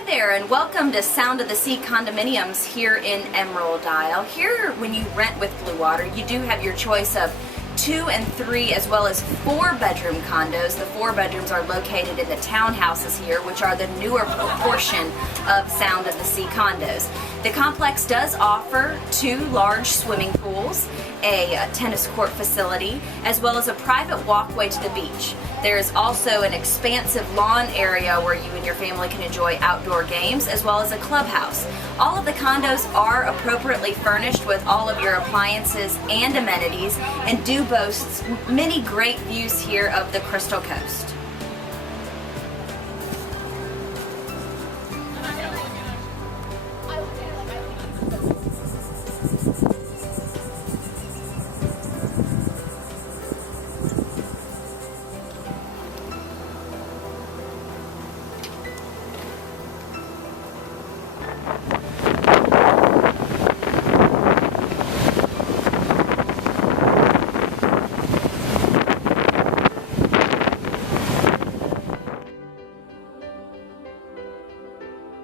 Hi there, and welcome to Sound of the Sea Condominiums here in Emerald Isle. Here, when you rent with Blue Water, you do have your choice of 2 and 3 as well as 4-bedroom condos. The 4 bedrooms are located in the townhouses here, which are the newer portion of Sound of the Sea condos. The complex does offer 2 large swimming pools, a tennis court facility, as well as a private walkway to the beach. There is also an expansive lawn area where you and your family can enjoy outdoor games, as well as a clubhouse. All of the condos are appropriately furnished with all of your appliances and amenities, and do boast many great views here of the Crystal Coast.